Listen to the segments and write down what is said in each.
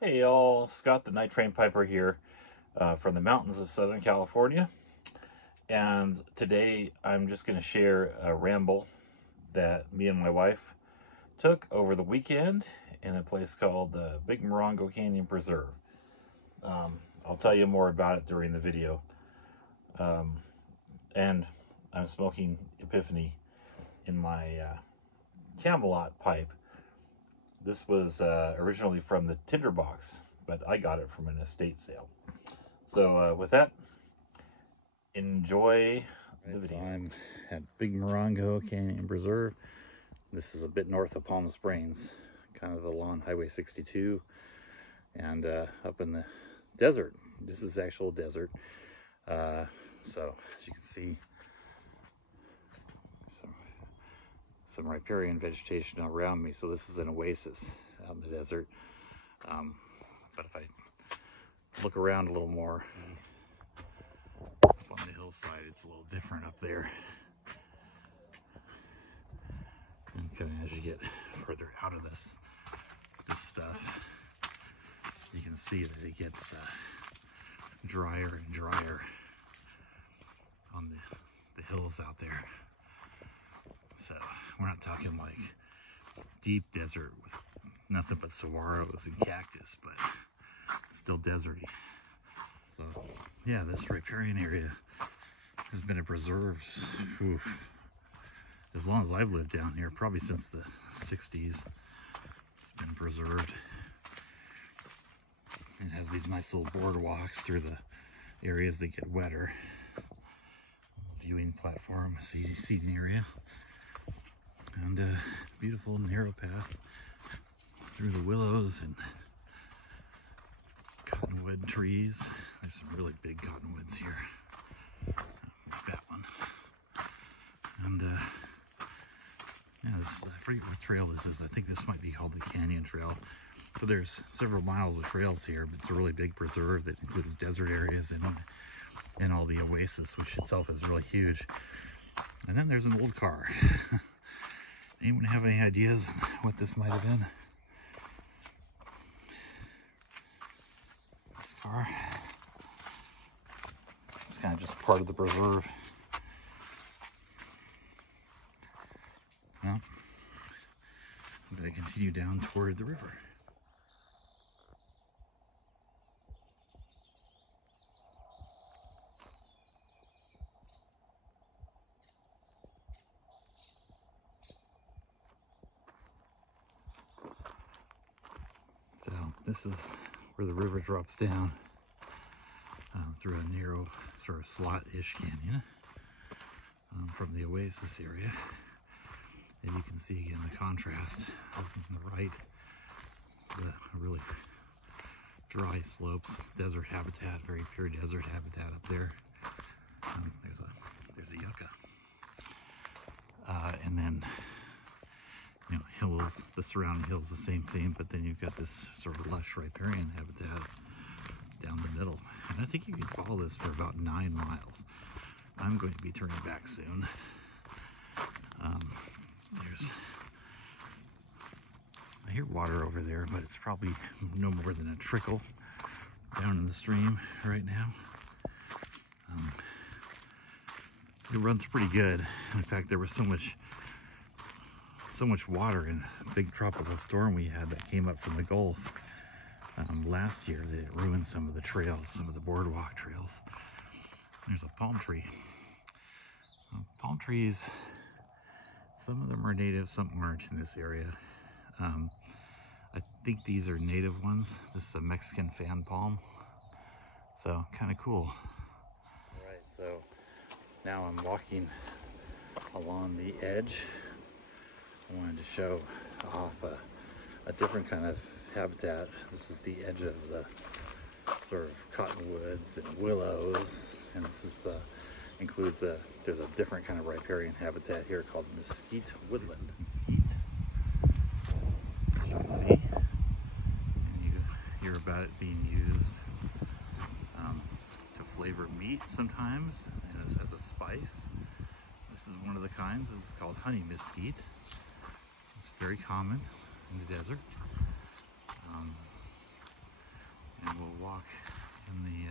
Hey y'all, Scott the Night Train Piper here from the mountains of Southern California. And today I'm just going to share a ramble that me and my wife took over the weekend in a place called the Big Morongo Canyon Preserve. I'll tell you more about it during the video. And I'm smoking Epiphany in my Camelot pipe. This was originally from the tinderbox, but I got it from an estate sale. So with that, enjoy the video. So I'm at Big Morongo Canyon Preserve. This is a bit north of Palm Springs, kind of along Highway 62 and up in the desert. This is actual desert. So as you can see, some riparian vegetation around me. So this is an oasis out in the desert. But if I look around a little more, up on the hillside, it's a little different up there. And kind of as you get further out of this stuff, you can see that it gets drier and drier on the hills out there. So we're not talking like deep desert with nothing but saguaros and cactus, but still deserty. So yeah, this riparian area has been a preserve as long as I've lived down here, probably since the 60s. It's been preserved. It has these nice little boardwalks through the areas that get wetter. Viewing platform, seating area, and a beautiful narrow path through the willows and cottonwood trees. There's some really big cottonwoods here, like that one. And yeah, I forget what trail this is. I think this might be called the Canyon Trail. But there's several miles of trails here, but it's a really big preserve that includes desert areas and all the oasis, which itself is really huge. And then there's an old car. Anyone have any ideas on what this might have been? This car. It's kind of just part of the preserve. Well, I'm going to continue down toward the river. So this is where the river drops down through a narrow sort of slot-ish canyon from the oasis area. And you can see again the contrast on the right, the really dry slopes, desert habitat, very pure desert habitat up there. There's a yucca, and then hills, the surrounding hills, the same thing, but then you've got this sort of lush riparian habitat down the middle. And I think you can follow this for about 9 miles. I'm going to be turning back soon. I hear water over there, but it's probably no more than a trickle down in the stream right now. It runs pretty good. In fact, there was so much water in a big tropical storm we had that came up from the Gulf last year that it ruined some of the trails, some of the boardwalk trails. There's a palm tree. Palm trees, some of them are native, some aren't in this area. I think these are native ones. This is a Mexican fan palm. So kind of cool. All right, so now I'm walking along the edge. I wanted to show off a different kind of habitat. This is the edge of the sort of cottonwoods and willows, and this is includes there's a different kind of riparian habitat here called mesquite woodland. Mesquite, you can see, and you hear about it being used to flavor meat sometimes, and as a spice. This is one of the kinds. It's called honey mesquite. It's very common in the desert. walk in the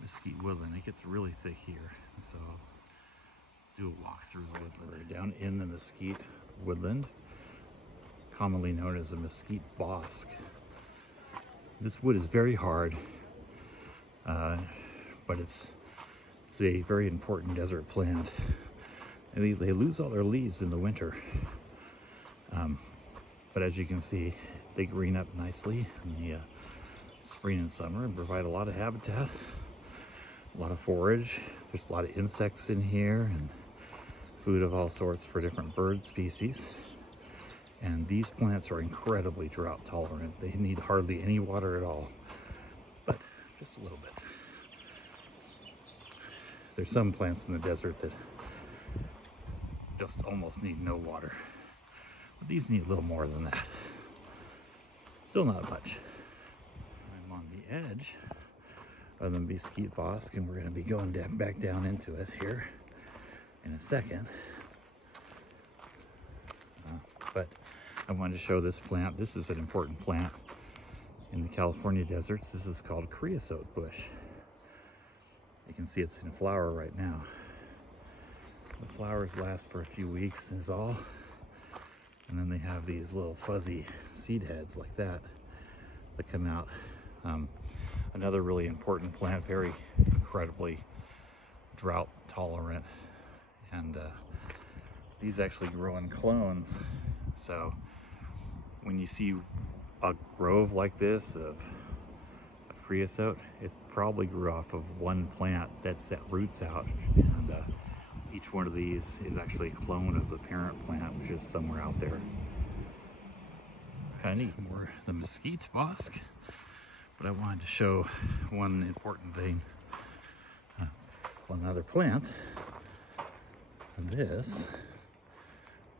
mesquite woodland. It gets really thick here, so do a walk through the woodland. We're down in the mesquite woodland, commonly known as a mesquite bosque. This wood is very hard, but it's a very important desert plant. And they lose all their leaves in the winter, but as you can see, they green up nicely in the spring and summer and provide a lot of habitat, a lot of forage. There's a lot of insects in here and food of all sorts for different bird species. And these plants are incredibly drought tolerant. They need hardly any water at all, but just a little bit. There's some plants in the desert that just almost need no water, but these need a little more than that. Still not much. I'm on the edge of the mesquite bosque, and we're going to be going back down into it here in a second. But I wanted to show this plant. This is an important plant in the California deserts. This is called creosote bush. You can see it's in flower right now. The flowers last for a few weeks is all. And then they have these little fuzzy seed heads like that come out. Another really important plant, very incredibly drought tolerant. And these actually grow in clones. So when you see a grove like this of creosote, it probably grew off of one plant that set roots out. And each one of these is actually a clone of the parent plant, which is somewhere out there. Kind of neat. More the mesquite bosque, but I wanted to show one important thing. One other plant. And this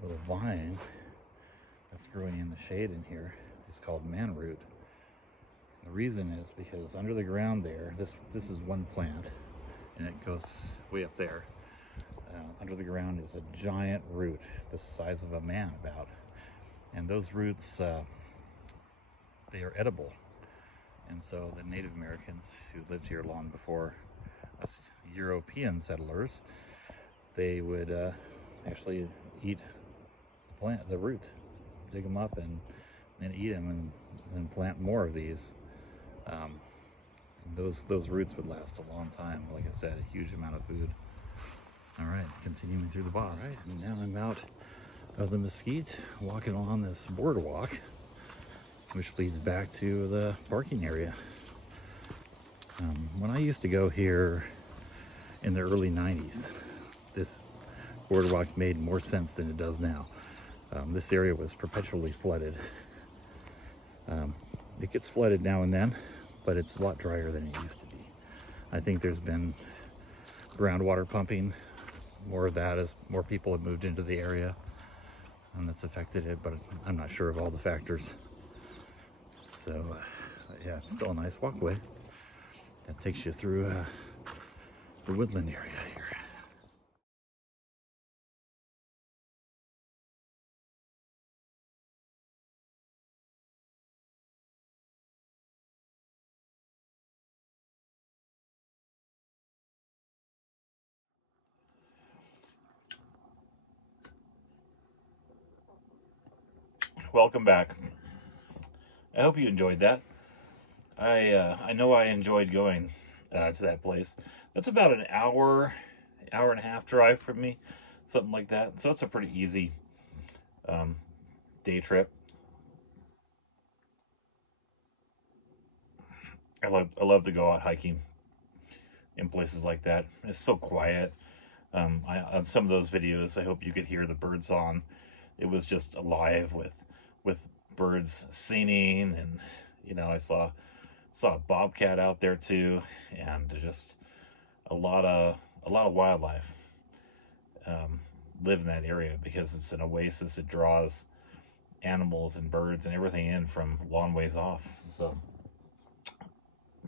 little vine that's growing in the shade in here is called manroot. The reason is because under the ground there, this is one plant, and it goes way up there. Under the ground is a giant root, the size of a man about. And those roots, they are edible. And so the Native Americans who lived here long before us European settlers, they would actually eat the root, dig them up and eat them, and then plant more of these. Those roots would last a long time. Like I said, a huge amount of food. All right, continuing through the bosque. All right, and now I'm out of the mesquite, walking along this boardwalk, which leads back to the parking area. When I used to go here in the early 90s, this boardwalk made more sense than it does now. This area was perpetually flooded. It gets flooded now and then, but it's a lot drier than it used to be. I think there's been groundwater pumping, more of that as more people have moved into the area, and that's affected it, but I'm not sure of all the factors. So yeah, it's still a nice walkway that takes you through the woodland area here. Welcome back. I hope you enjoyed that. I know I enjoyed going to that place. That's about an hour and a half drive from me, something like that. So it's a pretty easy day trip. I love to go out hiking in places like that. It's so quiet. On some of those videos, I hope you could hear the bird song. It was just alive with birds singing, and I saw a bobcat out there too, and just a lot of wildlife live in that area because it's an oasis. It draws animals and birds and everything in from long ways off. So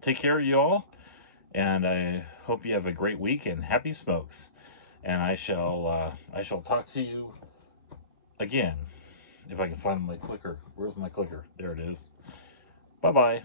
take care of you all, and I hope you have a great week and happy smokes. And I shall talk to you again if I can find my clicker. Where's my clicker? There it is. Bye-bye.